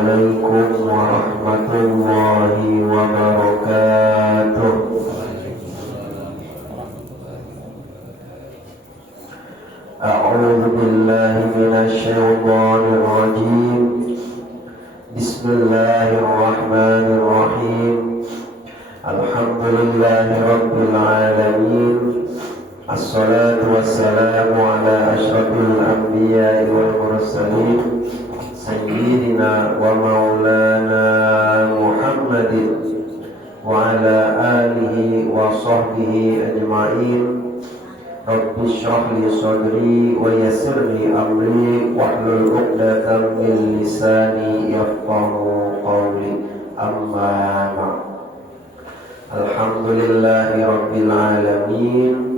Assalamualaikum warahmatullahi wabarakatuh. A'udzu billahi minasy syaithanir rajim. Bismillahirrahmanirrahim. Alhamdulillahi rabbil alamin. Assalatu wassalamu ala asyrafil anbiya'i wal mursalin Sayyidina wa maulana Muhammadin wa ala alihi wa sahbihi ajma'in. Rabbi shrah li sadri wa yassir li amri wahlul 'uqdatam min lisani yafqahu qawli. Amma ba'd. Alhamdulillahi rabbil alamin.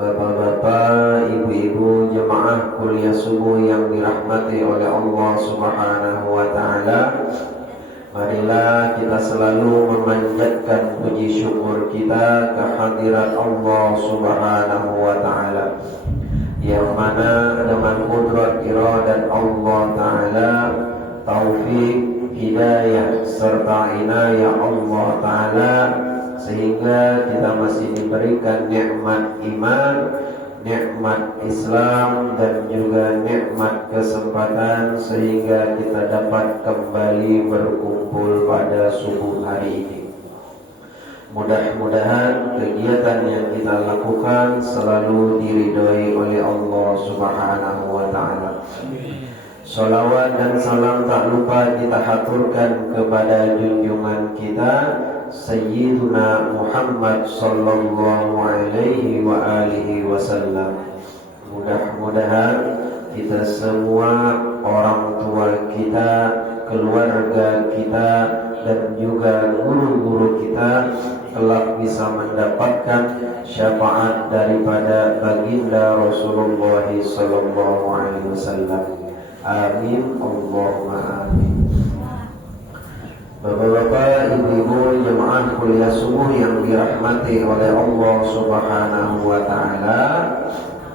Bapak-bapak, ibu-ibu, jemaah kuliah subuh yang dirahmati oleh Allah Subhanahu wa ta'ala, marilah kita selalu memanjatkan puji syukur kita kehadirat Allah Subhanahu wa ta'ala, yang mana dengan kudrat iradat Allah ta'ala, taufik, hidayah serta inayah Allah ta'ala, sehingga kita masih diberikan nikmat iman, nikmat Islam, dan juga nikmat kesempatan sehingga kita dapat kembali berkumpul pada subuh hari ini. Mudah-mudahan kegiatan yang kita lakukan selalu diridhoi oleh Allah Subhanahu wa ta'ala. Sholawat dan salam tak lupa kita haturkan kepada junjungan kita Sayyiduna Muhammad sallallahu alaihi wa alihi wasallam. Mudah-mudahan kita semua, orang tua kita, keluarga kita, dan juga guru-guru kita kelak bisa mendapatkan syafaat daripada baginda Rasulullah sallallahu alaihi wasallam. Amin, Allahumma amin. Bapak-bapak, ibu-ibu, jemaah kuliah subuh yang dirahmati oleh Allah Subhanahu wa ta'ala,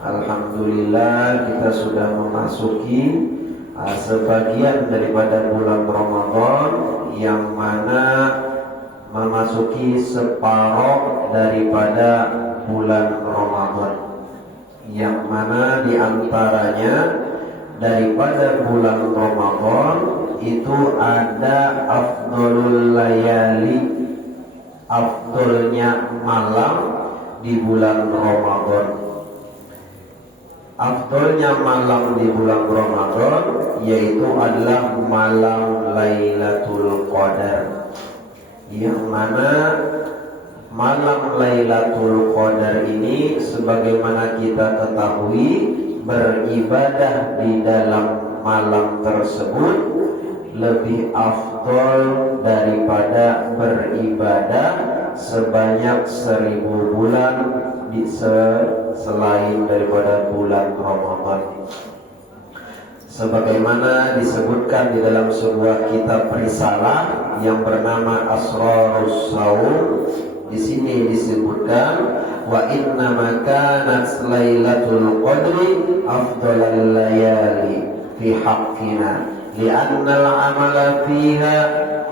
alhamdulillah kita sudah memasuki sebagian daripada bulan Ramadan, yang mana memasuki separuh daripada bulan Ramadan, yang mana diantaranya daripada bulan Ramadan itu ada afdolul layali, afdolnya malam di bulan Ramadan. Afdolnya malam di bulan Ramadan yaitu adalah malam Lailatul Qadar, yang mana malam Lailatul Qadar ini sebagaimana kita ketahui, beribadah di dalam malam tersebut lebih afdol daripada beribadah sebanyak 1000 bulan selain daripada bulan Ramadan. Sebagaimana disebutkan di dalam sebuah kitab risalah yang bernama Asrarus Shaum, di sini disebutkan wa inna ma kanat lailatul qadri afdalal layali fi haqqina li'anna al-amala fiha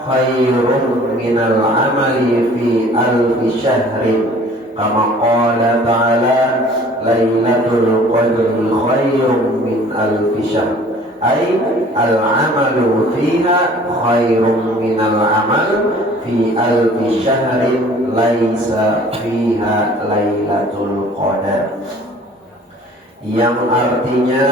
khairun minal amali fi alfi syahrin kama qala ta'ala lailatul qadri khairun min alfi syahr, ay al-amalu fiha khairun minal amal fi alfi syahrin laisa fiha lailatul qadar, yang artinya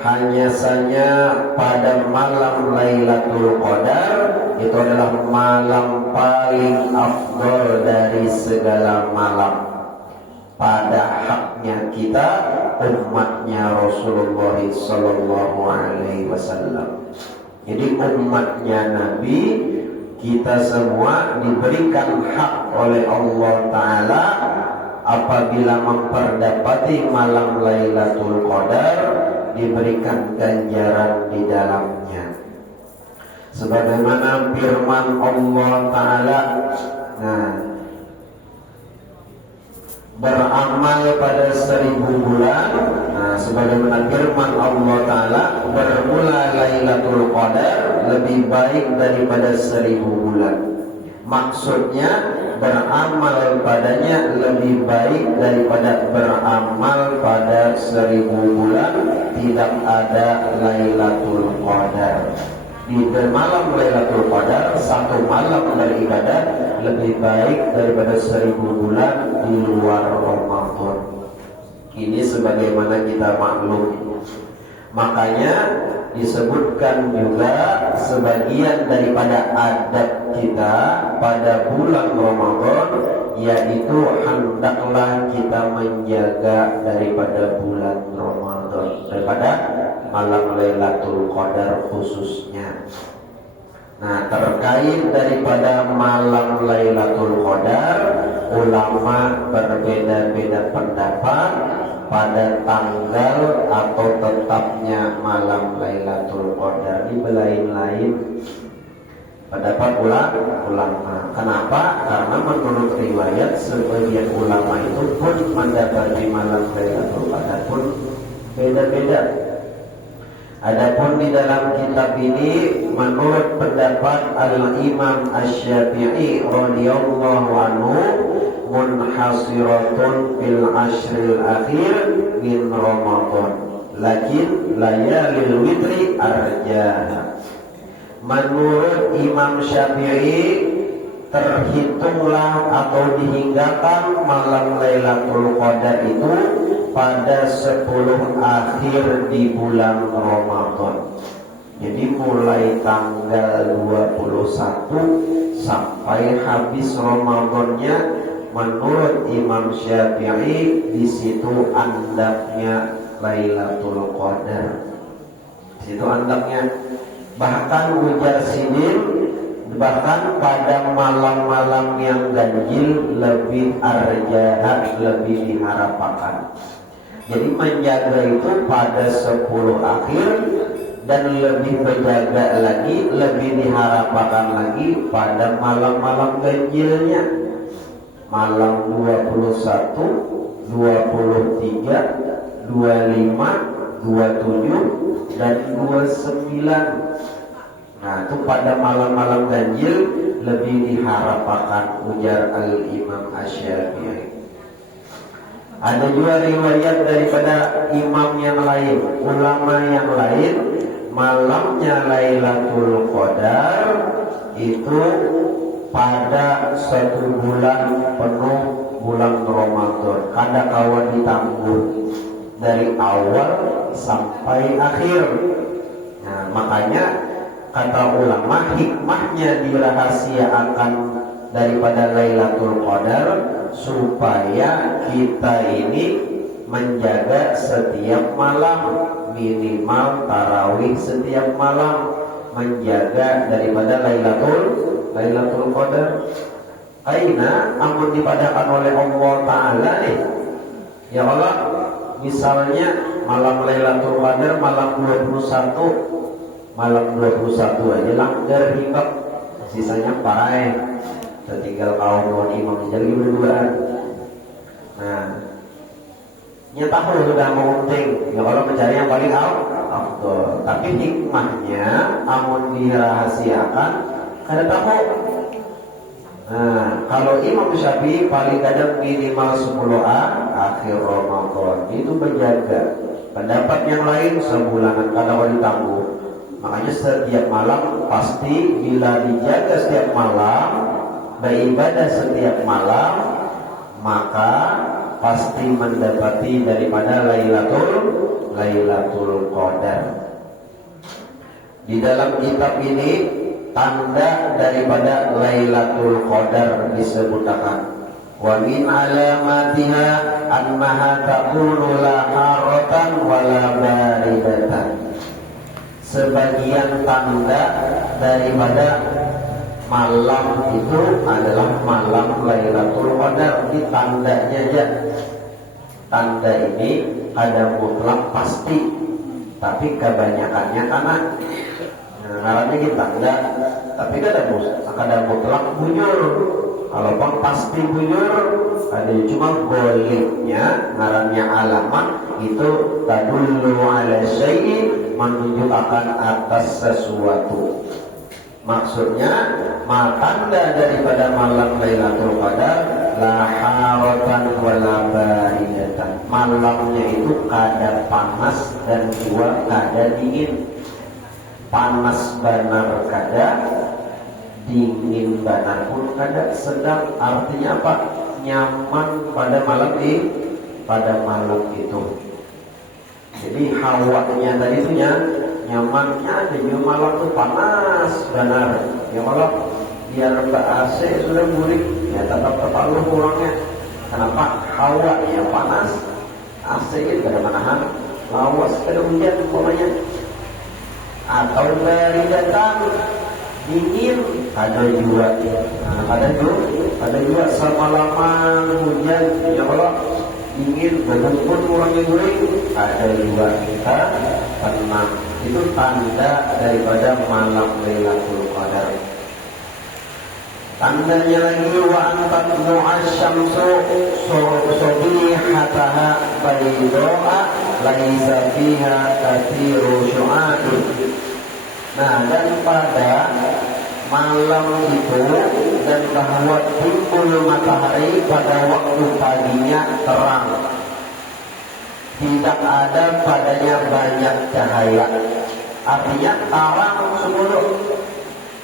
hanya saja pada malam Lailatul Qadar itu adalah malam paling afdol dari segala malam pada haknya kita, umatnya Rasulullah sallallahu alaihi wasallam. Jadi umatnya Nabi, kita semua diberikan hak oleh Allah Ta'ala apabila memperdapati malam Lailatul Qadar, diberikan ganjaran di dalamnya. Sebagaimana firman Allah Ta'ala, beramal pada 1000 bulan. Nah, sebagaimana firman Allah Ta'ala, bermula Lailatul Qadar lebih baik daripada 1000 bulan. Maksudnya beramal padanya lebih baik daripada beramal pada 1000 bulan tidak ada Lailatul Qadar. Di malam Lailatul Qadar, satu malam beribadah lebih baik daripada 1000 bulan di luar Ramadan. Ini sebagaimana kita maklum. Makanya disebutkan juga sebagian daripada adat kita pada bulan Ramadan, yaitu hendaklah kita menjaga daripada bulan Ramadan, daripada malam Lailatul Qadar khususnya. Nah, terkait daripada malam Lailatul Qadar, ulama berbeda-beda pendapat pada tanggal atau tetapnya malam Lailatul Qadar. Ini lain-lain pendapat ulama. Kenapa? Karena menurut riwayat sebagian ulama itu pun mendapati malam Lailatul Qadar pun beda-beda. Adapun di dalam kitab ini menurut pendapat Al-Imam Asy-Syafi'i radhiyallahu anhu, munhasiratun fil ashril akhir min Ramadan, lakin layalil witri arjaha. Menurut Imam Syafi'i, terhitunglah atau dihinggakan malam Lailatul Qadar itu pada 10 akhir di bulan Ramadan. Jadi mulai tanggal 21 sampai habis Ramadannya, menurut Imam Syafi'i di situ andapnya Lailatul Qadar. Di situ andapnya. Bahkan ujar Sidin, bahkan pada malam-malam yang ganjil lebih arjahat, lebih diharapkan. Jadi menjaga itu pada 10 akhir, dan lebih berjaga lagi, lebih diharapkan lagi pada malam-malam ganjilnya. Malam 21, 23, 25, 27, dan 29. Nah, itu pada malam-malam ganjil lebih diharapkan, ujar Al-Imam Asy-Syafi'i. Ada juga riwayat daripada imam yang lain, ulama yang lain, malamnya Lailatul Qadar itu pada 1 bulan penuh, bulan Ramadan. Kada kawan ditanggung dari awal sampai akhir. Nah, makanya kata ulama, hikmahnya dirahasiakan daripada Lailatul Qadar supaya kita ini menjaga setiap malam, minimal tarawih setiap malam, menjaga daripada Lailatul Qadar. Aina amun dipadakan oleh Allah Ta'ala nih, ya Allah, misalnya malam Lailatul Qadar malam 21, malam 21 aja langgar hingga sisanya parai, tinggal kaum imam jadi berduaan. Nah, nyata sudah mengunting, ya kalau mencari yang paling afdol. Tapi hikmahnya amun dirahasiakan kada tahu. Nah, kalau Imam Syafi'i paling kadang minimal 10 akhir Ramadan itu menjaga. Pendapat yang lain sebulanan kada ditangguh. Makanya setiap malam pasti bila dijaga setiap malam, beribadah setiap malam, maka pasti mendapati daripada Lailatul Qadar. Di dalam kitab ini tanda daripada Lailatul Qadar disebutkan. Wa min alamatiha annaha takunu la haratan wa la baridatan. Sebagian tanda daripada malam itu adalah malam Lailatul Qadar. Ini tandanya aja. Tanda ini ada mutlak pasti, tapi kebanyakannya karena ngarannya kita tanda, tapi ada mutlak bunyur. Kalau bang pasti bujur, ada cuma goliknya, ngarannya alamat itu tadullu ala syai'in, menunjukkan atas sesuatu. Maksudnya, tanda daripada malam Lailatul Qadar la haratan wala baridatan. Malamnya itu kada panas dan juga kada dingin. Panas benar kada, dingin benar pun kada, sedang. Artinya apa? Nyaman pada malam itu. Jadi hawanya tadi itu nyamannya ada juga malam itu panas benar. Ya kalau biar AC sudah burik, ya tetap terpalu kurangnya. Kenapa? Hawanya panas, AC itu kada menahan, lawas kada hujan umpamanya. Atau dari datang dingin ada juga. Nah, ada juga semalaman hujan. Ya kalau dingin berkumpul kurangnya guring, ada juga kita tenang. Itu tanda daripada malam Lailatul Qadar. Tandanya lagi wa antatlu asyamsu sobihataha baydoa laisa fiha kathiru syu'ati. Nah, dan pada malam itu dan bahwa timbul matahari pada waktu paginya terang, tidak ada padanya banyak cahaya. Artinya terang semua.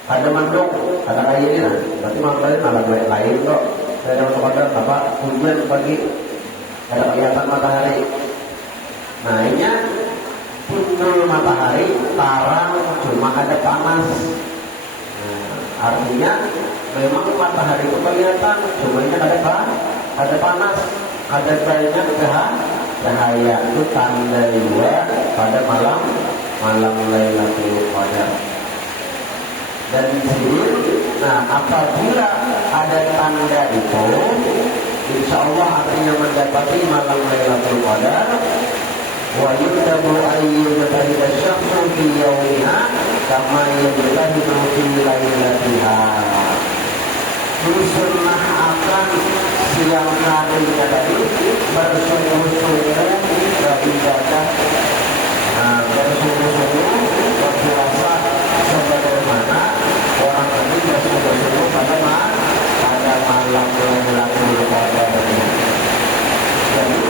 Ada mendung, ada kayak ini lah. Berarti malam lain kok. Saya dapat pada apa hujan pagi, ada kelihatan matahari. Nah, ini timbul matahari, terang, cuma ada panas. Nah, artinya memang matahari itu kelihatan, cuma ini ada panas, ada banyak cahaya. Itu tanda juga pada malam Lailatul Qadar. Dan di sini, nah apabila ada tanda itu, insya Allah artinya mendapati malam Lailatul Qadar. Wa yuktabu ayyubahida syamsu fi yawmiha kama yubtahidu fi lailatiha. Disunnah akan siang harinya tadi bersungguh-sungguh beribadah, bersungguh-sungguh berpuasa sebagaimana orang tadi bersungguh-sungguh pada malam Lailatul Qadar. Jadi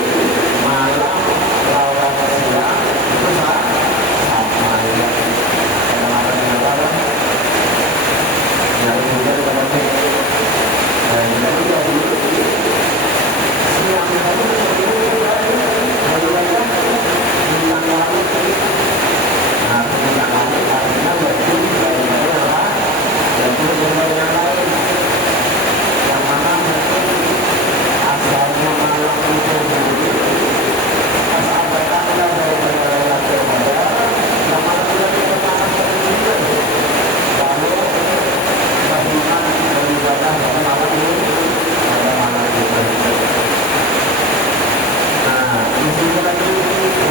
malam lawan siang itu sama ya. Kadang-kadang nyata nyari hujan kadang-kadang. Nah, jadi siang tadi beribadah bintang langit. Nah, bintang langit artinya berjum daripada yang lain. Yang mana mungkin asalnya malam itu asal bertanda daripada Lailatul Qadar, yang mana tidak berpanas sedikit. Lalu beriman beribadah pada malam itu. Nah, di sini lagi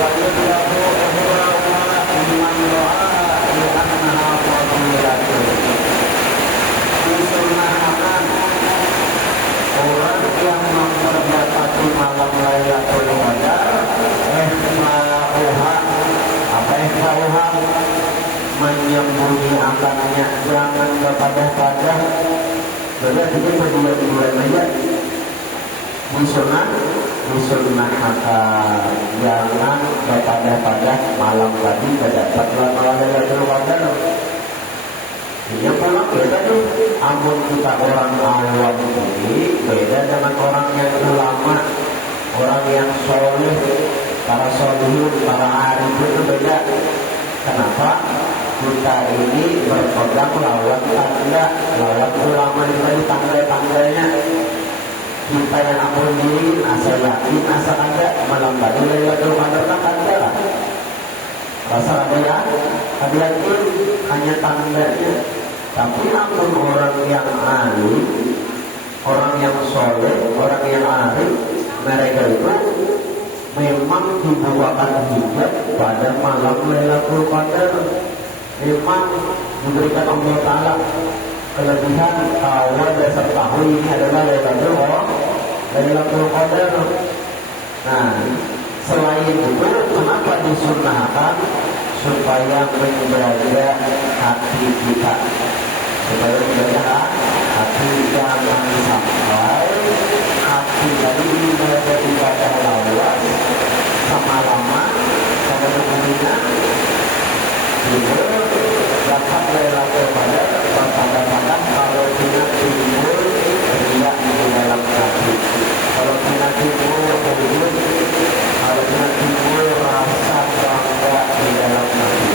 wajib lahu ihrawa iman doa li'annaha fadilatun. Disunnahkan orang yang mendapati malam Lailatul Qadar ihfa'uha menyembunyikannya, jangan berpadah-padah. Berarti itu berdua-dua aja. Disunnahkan jangan berpadah-padah malam tadi terdapat malam Lailatul Qadar. Yang pulang beda tuh, ampun kita orang awam ini beda dengan orang yang ulama, orang yang soleh, para solihun, para arif itu beda. Kenapa? Kita ini berpegang lawan tanda, lawan ulama itu tanda-tandanya. Kita yang ampun diri, asal yakin, asal ada malam tadi Lailatul Qadar kan ada lah. Rasa ada ya, ada yakin hanya tandanya. Tapi ampun orang yang alim, orang yang soleh, orang yang arif, mereka itu memang dibukakan hijab pada malam Lailatul Qadar. Memang diberikan Allah Ta'ala kelebihan awal dasar tahun ini adalah Lailatul Qadar. Nah, selain itu, kenapa disunnahkan? Supaya menjaga hati kita, supaya menjaga hati jangan sampai hati dari ibadah lawas semalaman sama dunia timbul dapat Lailatul Qadar bertanda-tanda kalau kita timbul riya di dalam hati, kalau kita timbul ujub, kalau kita timbul rasa bangga di dalam hati.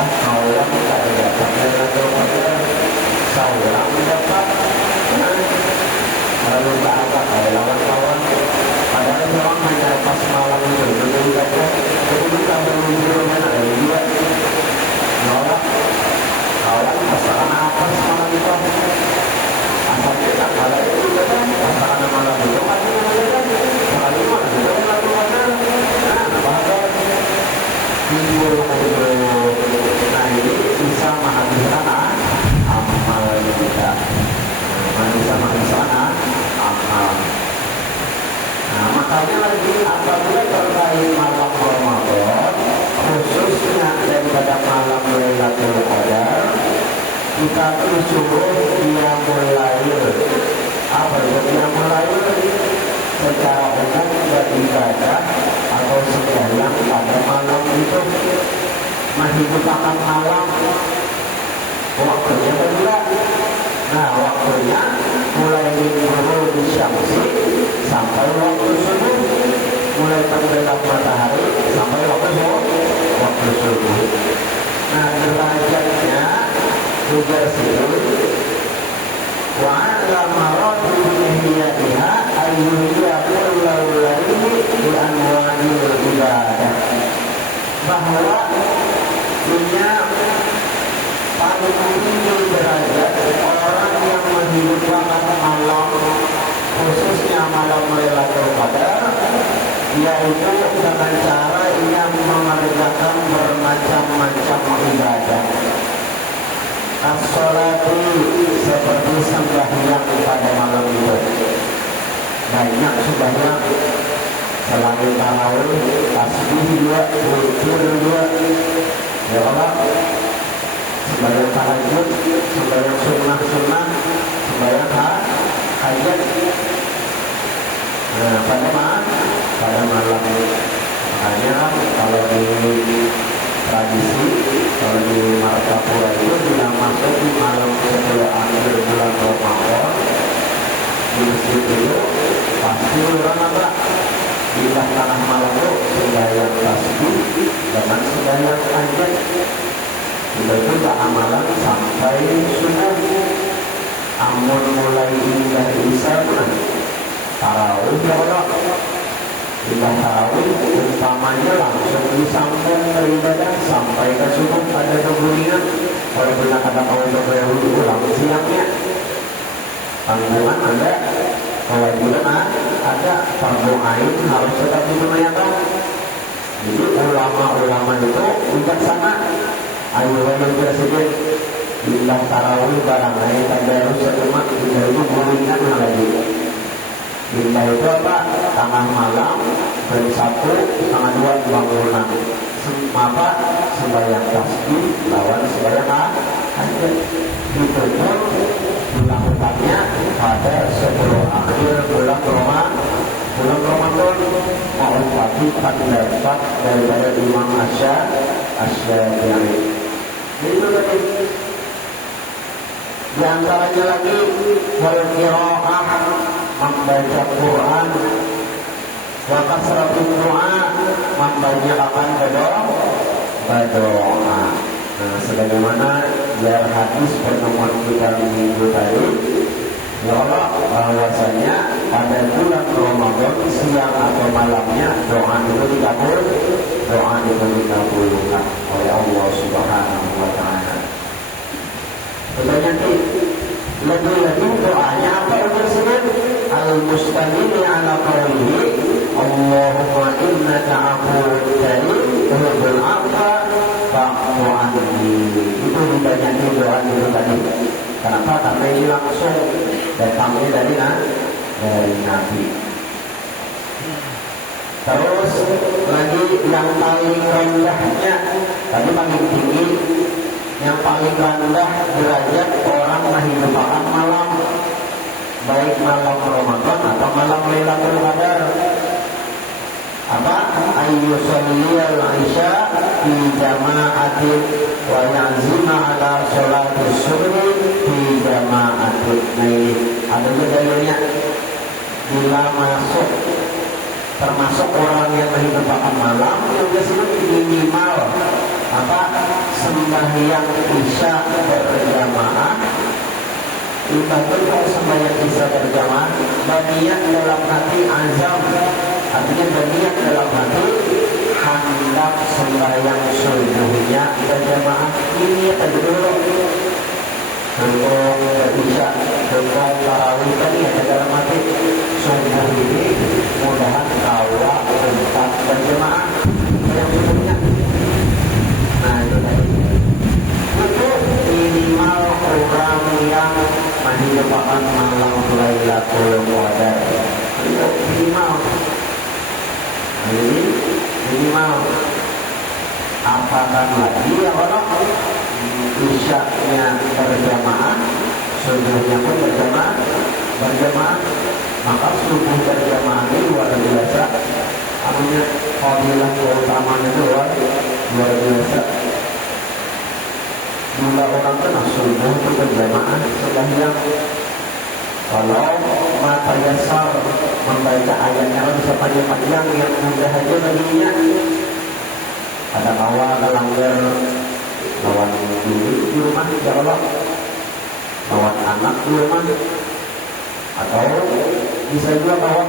Kalau kita dapat Lailatul Qadar, seorang mendapat lalu tak apa kawan-kawan. Padahal memang hanya pas malam itu jadi dapat, jadi kita bermimpi mana dia nolak kawan pasangan apa semalam itu asal kita kalau itu kan pasangan malam itu kan sekali mana itu kan bahkan timbul nah ini bisa menghabiskan amal kita, bisa menghabiskan amal. Nah makanya lagi apabila terkait malam Ramadan, khususnya daripada malam Lailatul Qadar, kita terus suruh dia mulai apa itu dia mulai secara umum beribadah atau sembahyang pada malam itu menghidupkan malam waktunya berbeda. Nah waktunya mulai dari syamsi sampai waktu subuh, mulai tenggelam matahari sampai waktu subuh. Nah derajatnya juga segitu. Wa ala maratib ihyaiha ayyuhiya kullal laili bi anwa'il ibadah. Bahwa punya paling tinggi derajat orang yang menghidupkan malam, khususnya malam Lailatul Qadar, yaitu dengan cara ia mengerjakan bermacam-macam ibadah. As-salati seperti sembahyang pada malam itu. Banyak sembahyang selain tarawih, tasbih juga, zikir juga. Ya Allah, sembahyang tahajud, sembahyang sunnah-sunnah, sembahyang hajat. Nah, pada malam. Makanya kalau di tradisi, kalau di Martapura itu sudah masuk di malam setelah akhir bulan Ramadan, di masjid itu pasti orang apa? Di tengah malam itu sembahyang tasbih dengan sembahyang hajat. Itu tak amalan sampai subuh. Amun mulai indah isya pun tarawih ya Allah. Indah tarawih umpamanya langsung disambung beribadah sampai ke subuh pada kemudian. Kalau pernah ada kawan berdahulu ulang siangnya, tanggungan ada, kewajiban ada, fardu ain harus tetap ditunaikan. Jadi ulama-ulama itu bijaksana. Ayo wajib presiden bilang tarawih barang lain tadarus setelah itu gulingan lagi. Bila itu apa? Tengah malam jam 1, setengah 2 bangunan. Apa? Sembahyang tasbih lawan sembahyang hajat. Itu pun dilakukannya pada sebelum akhir bulan Ramadan. Ma'ufati pendapat daripada Imam Asy-Syafi'i. Itu tadi. Di antaranya lagi wal qiraah, membaca Quran, wa kasratul doa, membanyakan berdoa. Nah, sebagaimana biar hadis pertemuan kita minggu tadi, ya Allah, bahwasanya pada bulan Ramadan siang atau malamnya doa itu dikabulkan oleh Allah Subhanahu wa taala. Banyak lebih-lebih doanya apa yang tersebut? Al-mustamili ala qawlihi Allahumma innaka afuwwun karim tuhibbul 'afwa fa'fu 'anni. Itu dibanyakin doa itu tadi. Kenapa? Karena ini langsung datangnya dari Nabi. Terus lagi yang paling rendahnya, tadi paling tinggi, yang paling rendah derajat orang menghidupkan malam, baik malam Ramadan atau malam Lailatul Qadar. Apa? Ayyusalliyal isya fi jama'atin wa ya'zima ala sholatis subhi fi jama'atin. Nah ini ada dalilnya. Bila masuk termasuk orang yang menghidupkan malam juga minimal apa sembahyang isya berjamaah. Ibadah kalau sembahyang isya berjamaah berniat dalam hati azam, artinya berniat dalam hati hendak sembahyang subuhnya berjamaah. Ini tadi dulu untuk isya dengan tarawih tadi ada dalam hati subuh ini mudahan kawa tempat berjamaah yang subuhnya. Nah itu tadi itu minimal orang yang menghidupkan malam Lailatul Qadar itu minimal. Ini minimal. Apakah lagi ya orang isya-nya berjamaah, subuhnya pun berjamaah, maka subuh berjamaah ini luar biasa. Artinya fadilah keutamaan itu luar biasa. Jumlah orang kena subuh itu berjamaah sembahyang. Kalau mata yasar membaca ayatnya bisa panjang-panjang yang mudah aja baginya. Ada bawa langgar lawan dulu di rumah ya Allah, lawan anak di rumah, atau bisa juga bawa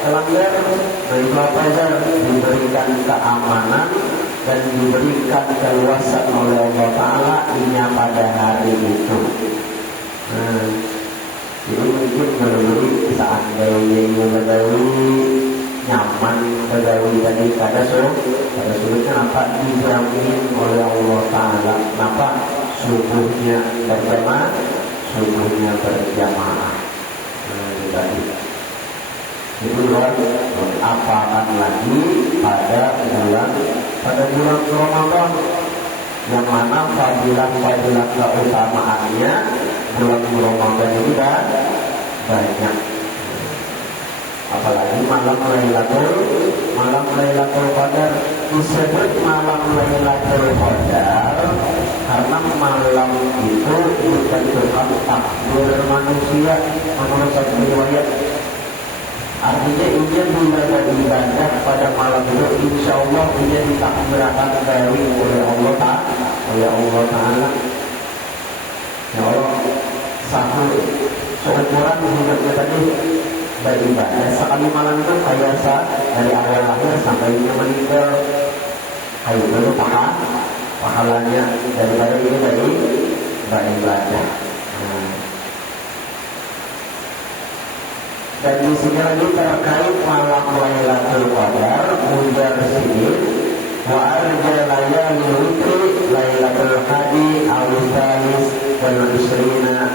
kelanggar. Nah itu apa saja diberikan keamanan dan diberikan keluasan oleh Allah Ta'ala inya pada hari itu. Nah jadi mungkin berdiri seandainya berdiri nyaman berdiri tadi pada sulitnya apa dijamin oleh Allah Ta'ala. Kenapa? Subuhnya berjamaah. Tadi itu luar apakan lagi pada bulan Ramadan yang mana fadilah keutamaannya bulan Ramadan ini banyak. Apalagi malam Lailatul Qadar disebut malam Lailatul Qadar karena malam itu ditentukan takdir manusia menurut satu riwayat. Artinya ia beribadah pada malam itu insya Allah ia ditakdirkan dari oleh Allah Ta'ala. Ya Allah, satu seukuran hidupnya tadi beribadah sekali malam itu kayak dari awal lahir sampai dia meninggal. Kayak itu pahalanya daripada ini beribadah. Dan di sini lagi terkait malam Lailatul Qadar, ujar sini wa arja layalil witri Lailatul Hadi al-Thalis wal Isrina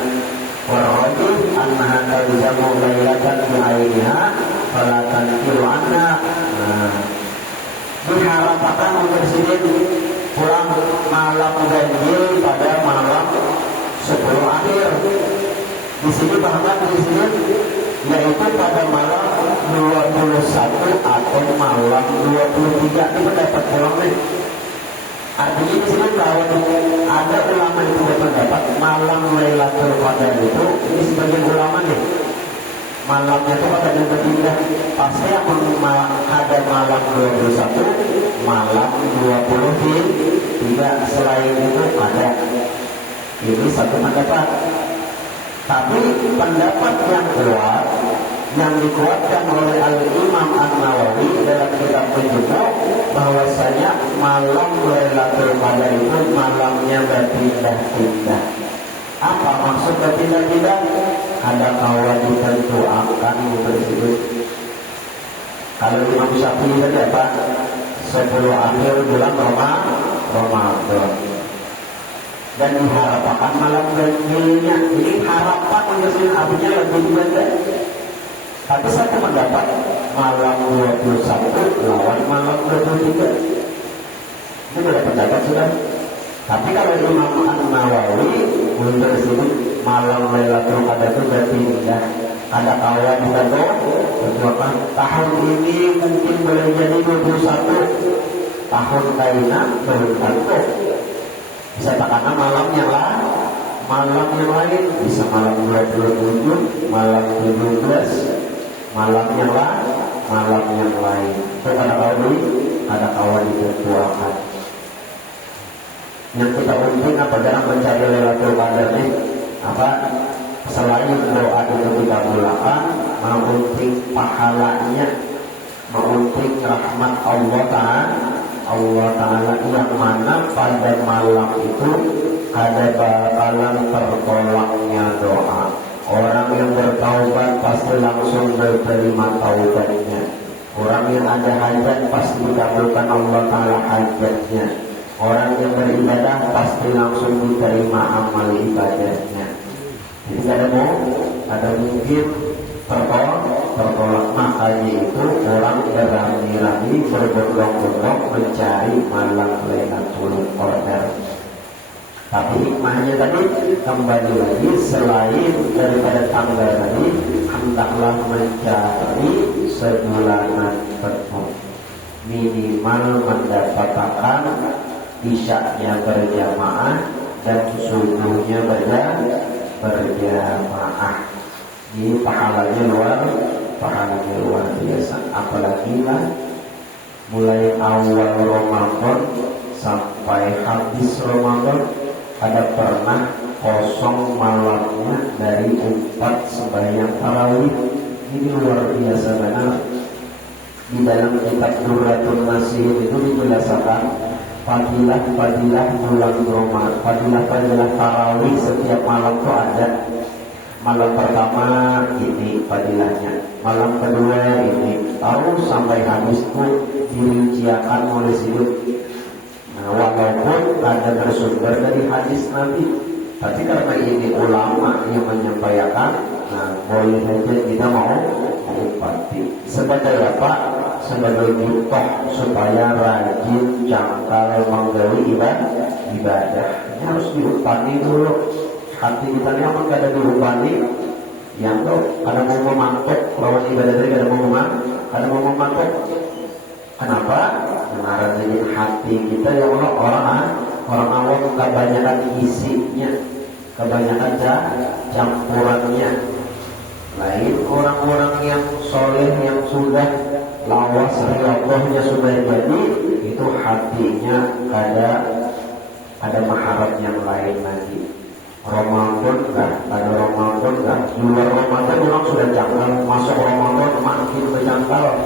warajul annaha talzamu lailatan bi'ainiha fala tankiru anha. Diharapkan ujar sini pulang malam ganjil pada malam 10 akhir. Di sini bahkan di sini yaitu pada malam 21 atau malam 23. Ini pendapat ulama. Artinya di sini kalau ada ulama yang berpendapat malam Lailatul Qadar itu, ini sebagian ulama nih, malamnya itu pada yang berpindah. Pasti ada malam 21, malam 23, selain itu ada. Ini satu pendapat. Tapi pendapat yang kuat yang dikuatkan oleh Al-Imam An-Nawawi dalam kitab Penjumlah bahwasanya malam Lailatul Qadar itu malamnya berpindah-pindah. Apa maksud berpindah-pindah? Ada kawan ditentu akan tersebut. Kalau Imam Syafi'i tadi apa? 10 akhir bulan Ramadan. dan diharapkan malam ganjilnya. Jadi harapan maksudnya artinya lebih ganda. Tapi saya mendapat malam 21 lawan malam 23. Ini beda pendapat sudah. Tapi kalau Imam An-Nawawi untuk disebut malam Lailatul Qadar itu berarti ya ada kawan kita berjualan tahun ini mungkin boleh jadi 21, tahun lainnya belum tentu. Bisa karena malam yang lain bisa malam 27, malam 17, malam yang lain. Itu ada kawan diketuakan. Yang kita penting apa dalam mencari Lailatul Qadar ini apa selain doa itu dikabulkan, mengunting pahalanya, mengunting rahmat Allah Ta'ala yang mana pada malam itu ada bakalan tertolaknya doa. Orang yang bertaubat pasti langsung diterima taubatnya. Orang yang ada hajat pasti dikabulkan Allah Ta'ala hajatnya. Orang yang beribadah pasti langsung diterima amal ibadahnya. Jadi ada mungkin tertolak. Makanya itu orang berani-rani berbondong-bondong mencari malam Lailatul Qadar. Tapi hikmahnya tadi kembali lagi selain daripada tanggal tadi, hendaklah mencari sebulanan penuh minimal mendapatkan isyaknya berjamaah dan subuhnya berjamaah. Ini pahalanya luar biasa. Apalagi lah mulai awal Ramadan sampai habis Ramadan ada pernah kosong malamnya dari 4 sembahyang tarawih. Ini luar biasa benar. Di dalam kitab Durratun Nasihin itu dijelaskan fadilah bulan Ramadan, fadilah tarawih setiap malam itu ada. Malam pertama ini fadilahnya, malam kedua ini, tahu sampai habis itu dirinciakan oleh sudut. Nah, walaupun ada bersumber dari hadis Nabi, tapi karena ini ulama yang menyampaikan, nah boleh saja kita mau mengupati. Sebagai apa? Sebagai contoh supaya rajin jangkal menggawi ibadah. Ini harus diupani dulu. Hati kita ini aman kada diupani, yang tuh kada mau memantok lawan ibadah tadi, kada mau memantok. Kenapa? Karena jadi hati kita yang orang awam kebanyakan isinya, kebanyakan campurannya. Lain orang-orang yang soleh yang sudah lawas riyadhahnya sudah jadi, itu hatinya ada maharat yang lain lagi. Ramadan ada Ramadan di luar Ramadan orang sudah jangkal, masuk Ramadan makin berjangkal.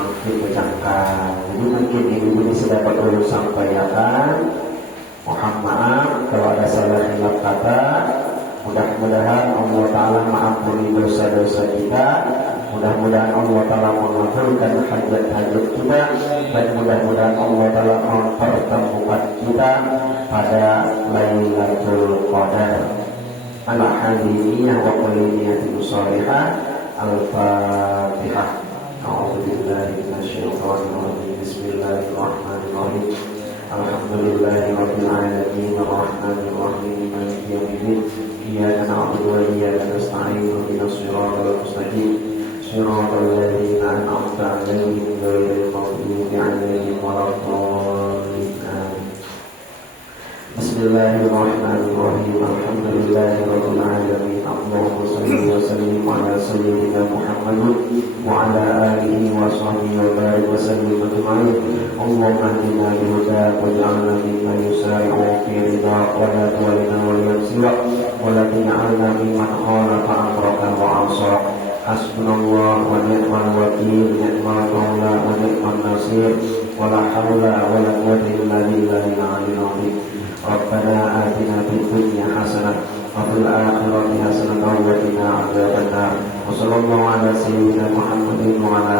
Makin berjangkal. Jadi mungkin ini sudah perlu sampaikan. Mohon maaf kalau ada salah hilaf kata. Mudah-mudahan Allah Ta'ala mengampuni dosa-dosa kita. Mudah-mudahan Allah Ta'ala mengabulkan hajat-hajat kita. Dan mudah-mudahan Allah Ta'ala mempertemukan kita pada Lailatul Qadar. Al-Hadiniyah wa Quliniyatul Salihah. Al-Fatihah. A'udzubillahi minasyaitonir rajim. Bismillahirrahmanirrahim. Alhamdulillahi rabbil alamin arrahmanir rahim maliki yaumiddin. Iyyaka na'budu wa iyyaka nasta'in ihdinas siratal mustaqim siratal ladzina an'amta 'alaihim ghairil maghdubi 'alaihim waladdallin. Bismillahirrahmanirrahim. Alhamdulillahirabbil alamin. Allahumma shalli wa sallim ala sayyidina Muhammad wa ala alihi wa sahbihi wa barik wa sallim ajma'in. Allahumma hdina bihudaka waj'alna mimman yusari'u fi ridhaka wa la tuwallina waliyan siwak wa la taj'alna mimman khalafa amraka wa 'asaka. Hasbunallah wa ni'mal wakeel, ni'mal mawla wa ni'man nasir, wa la hawla wa la quwwata illa billahil 'aliyyil 'azim. Rabbana atina fid dunya hasanah wa fil akhirati hasanah wa qina adzabannar. Wa sallallahu ala sayyidina Muhammadin wa ala